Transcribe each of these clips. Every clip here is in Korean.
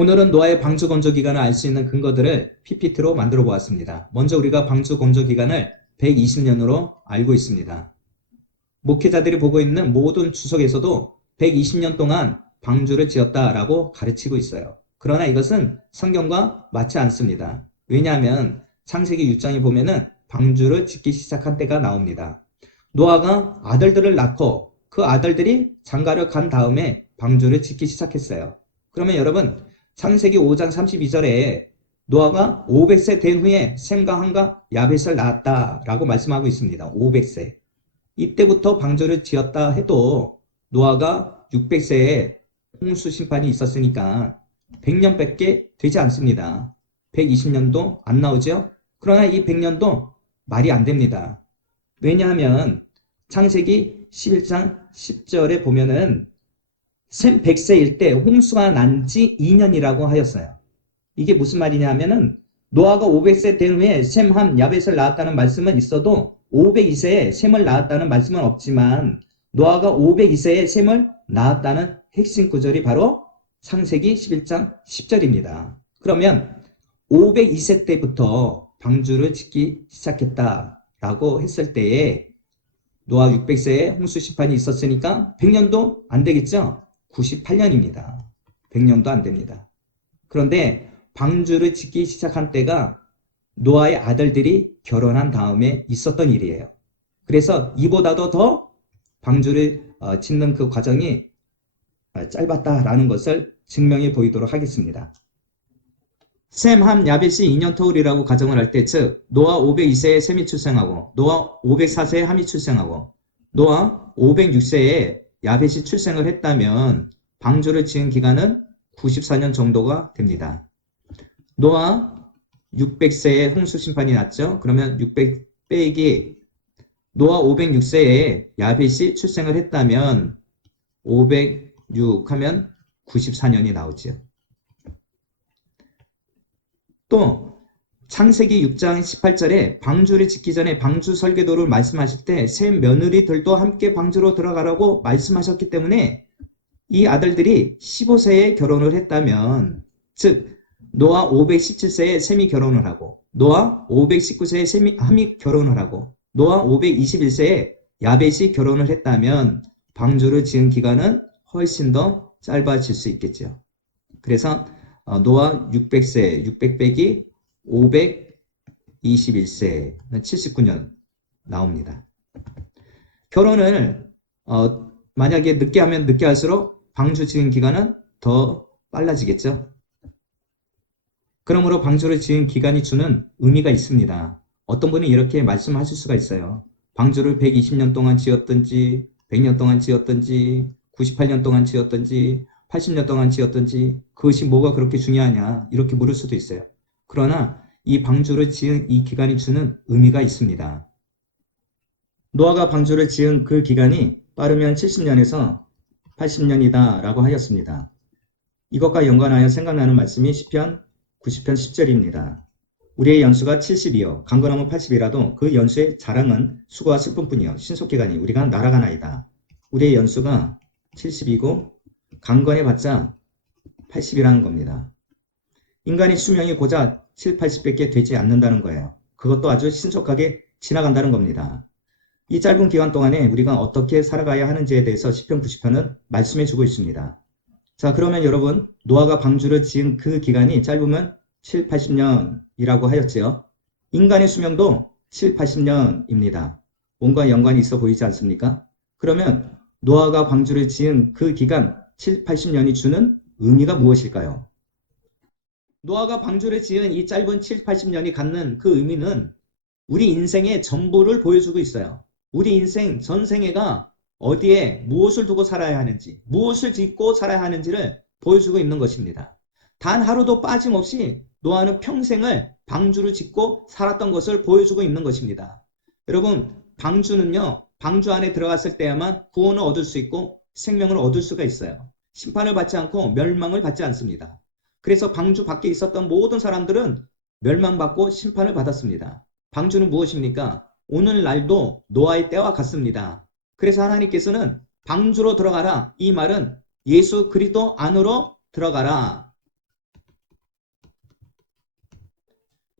오늘은 노아의 방주 건조 기간을 알 수 있는 근거들을 PPT로 만들어 보았습니다. 먼저 우리가 방주 건조 기간을 120년으로 알고 있습니다. 목회자들이 보고 있는 모든 주석에서도 120년 동안 방주를 지었다라고 가르치고 있어요. 그러나 이것은 성경과 맞지 않습니다. 왜냐하면 창세기 6장에 보면은 방주를 짓기 시작한 때가 나옵니다. 노아가 아들들을 낳고 그 아들들이 장가를 간 다음에 방주를 짓기 시작했어요. 그러면 여러분 창세기 5장 32절에 노아가 500세 된 후에 셈과 함과 야벳을 낳았다라고 말씀하고 있습니다. 500세. 이때부터 방주를 지었다 해도 노아가 600세에 홍수 심판이 있었으니까 100년밖에 되지 않습니다. 120년도 안 나오죠? 그러나 이 100년도 말이 안 됩니다. 왜냐하면 창세기 11장 10절에 보면은 셈 100세일 때 홍수가 난 지 2년이라고 하였어요. 이게 무슨 말이냐 하면은 노아가 500세 된 후에 셈, 함, 야벳을 낳았다는 말씀은 있어도 502세에 셈을 낳았다는 말씀은 없지만 노아가 502세에 셈을 낳았다는 핵심 구절이 바로 창세기 11장 10절입니다. 그러면 502세 때부터 방주를 짓기 시작했다라고 했을 때에 노아 600세에 홍수 심판이 있었으니까 100년도 안 되겠죠? 98년입니다. 100년도 안 됩니다. 그런데 방주를 짓기 시작한 때가 노아의 아들들이 결혼한 다음에 있었던 일이에요. 그래서 이보다도 더 방주를 짓는 그 과정이 짧았다라는 것을 증명해 보이도록 하겠습니다. 셈, 함, 야벳이 2년 터울이라고 가정을 할 때, 즉 노아 502세에 셈이 출생하고 노아 504세에 함이 출생하고 노아 506세에 야벳이 출생을 했다면 방주를 지은 기간은 94년 정도가 됩니다. 노아 600세에 홍수 심판이 났죠. 그러면 600 빼기 노아 506세에 야벳이 출생을 했다면 506 하면 94년이 나오죠. 또 창세기 6장 18절에 방주를 짓기 전에 방주 설계도를 말씀하실 때 세 며느리들도 함께 방주로 들어가라고 말씀하셨기 때문에 이 아들들이 15세에 결혼을 했다면 즉 노아 517세에 셈이 결혼을 하고 노아 519세에 함이 결혼을 하고 노아 521세에 야벳이 결혼을 했다면 방주를 지은 기간은 훨씬 더 짧아질 수 있겠죠. 그래서 노아 600세, 600 빼기 521세는 79년 나옵니다. 결혼을 만약에 늦게 하면 늦게 할수록 방주 지은 기간은 더 빨라지겠죠. 그러므로 방주를 지은 기간이 주는 의미가 있습니다. 어떤 분이 이렇게 말씀하실 수가 있어요. 방주를 120년 동안 지었든지 100년 동안 지었든지 98년 동안 지었든지 80년 동안 지었든지 그것이 뭐가 그렇게 중요하냐 이렇게 물을 수도 있어요. 그러나 이 방주를 지은 이 기간이 주는 의미가 있습니다. 노아가 방주를 지은 그 기간이 빠르면 70년에서 80년이다 라고 하였습니다. 이것과 연관하여 생각나는 말씀이 시편 90편 10절입니다. 우리의 연수가 70이요 강건하면 80이라도 그 연수의 자랑은 수고와 슬픔뿐이요 신속기간이 우리가 날아가나이다. 우리의 연수가 70이고 강건해봤자 80이라는 겁니다. 인간의 수명이 고작 7, 80밖에 되지 않는다는 거예요. 그것도 아주 신속하게 지나간다는 겁니다. 이 짧은 기간 동안에 우리가 어떻게 살아가야 하는지에 대해서 시편 90편은 말씀해 주고 있습니다. 자, 그러면 여러분 노아가 방주를 지은 그 기간이 짧으면 7, 80년이라고 하였지요. 인간의 수명도 7, 80년입니다. 뭔가 연관이 있어 보이지 않습니까? 그러면 노아가 방주를 지은 그 기간 7, 80년이 주는 의미가 무엇일까요? 노아가 방주를 지은 이 짧은 7, 80년이 갖는 그 의미는 우리 인생의 전부를 보여주고 있어요. 우리 인생 전생애가 어디에 무엇을 두고 살아야 하는지, 무엇을 짓고 살아야 하는지를 보여주고 있는 것입니다. 단 하루도 빠짐없이 노아는 평생을 방주를 짓고 살았던 것을 보여주고 있는 것입니다. 여러분, 방주는요, 방주 안에 들어갔을 때야만 구원을 얻을 수 있고 생명을 얻을 수가 있어요. 심판을 받지 않고 멸망을 받지 않습니다. 그래서 방주 밖에 있었던 모든 사람들은 멸망받고 심판을 받았습니다. 방주는 무엇입니까? 오늘날도 노아의 때와 같습니다. 그래서 하나님께서는 방주로 들어가라. 이 말은 예수 그리스도 안으로 들어가라.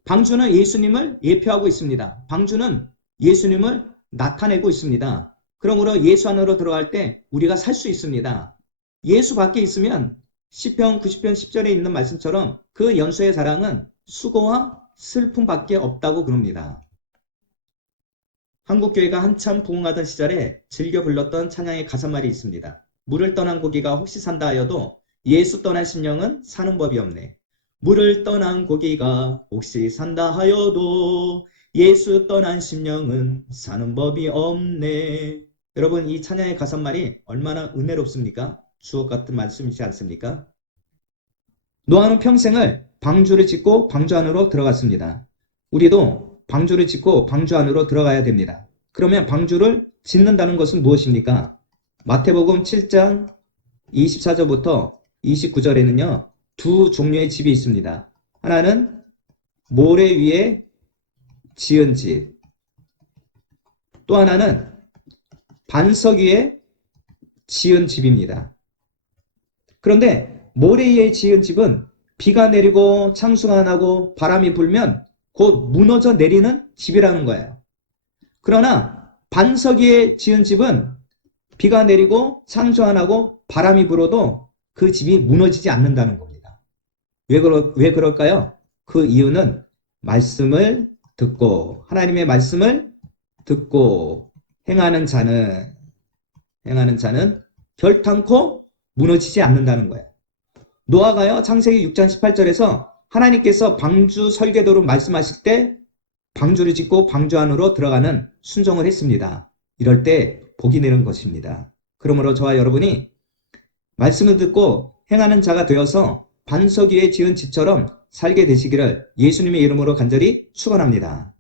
방주는 예수님을 예표하고 있습니다. 방주는 예수님을 나타내고 있습니다. 그러므로 예수 안으로 들어갈 때 우리가 살 수 있습니다. 예수 밖에 있으면 시편 90편 10절에 있는 말씀처럼 그 연수의 자랑은 수고와 슬픔밖에 없다고 그럽니다. 한국교회가 한참 부흥하던 시절에 즐겨 불렀던 찬양의 가사말이 있습니다. 물을 떠난 고기가 혹시 산다 하여도 예수 떠난 심령은 사는 법이 없네. 물을 떠난 고기가 혹시 산다 하여도 예수 떠난 심령은 사는 법이 없네. 여러분, 이 찬양의 가사말이 얼마나 은혜롭습니까? 주옥 같은 말씀이지 않습니까? 노아는 평생을 방주를 짓고 방주 안으로 들어갔습니다. 우리도 방주를 짓고 방주 안으로 들어가야 됩니다. 그러면 방주를 짓는다는 것은 무엇입니까? 마태복음 7장 24절부터 29절에는요. 두 종류의 집이 있습니다. 하나는 모래 위에 지은 집, 또 하나는 반석 위에 지은 집입니다. 그런데 모래 위에 지은 집은 비가 내리고 창수가 나고 바람이 불면 곧 무너져 내리는 집이라는 거예요. 그러나 반석 위에 지은 집은 비가 내리고 창수 안 나고 바람이 불어도 그 집이 무너지지 않는다는 겁니다. 왜 그럴까요? 그 이유는 말씀을 듣고 하나님의 말씀을 듣고 행하는 자는 결탄코 무너지지 않는다는 거예요. 노아가요, 창세기 6장 18절에서 하나님께서 방주 설계도로 말씀하실 때 방주를 짓고 방주 안으로 들어가는 순종을 했습니다. 이럴 때 복이 내는 것입니다. 그러므로 저와 여러분이 말씀을 듣고 행하는 자가 되어서 반석 위에 지은 집처럼 살게 되시기를 예수님의 이름으로 간절히 축원합니다.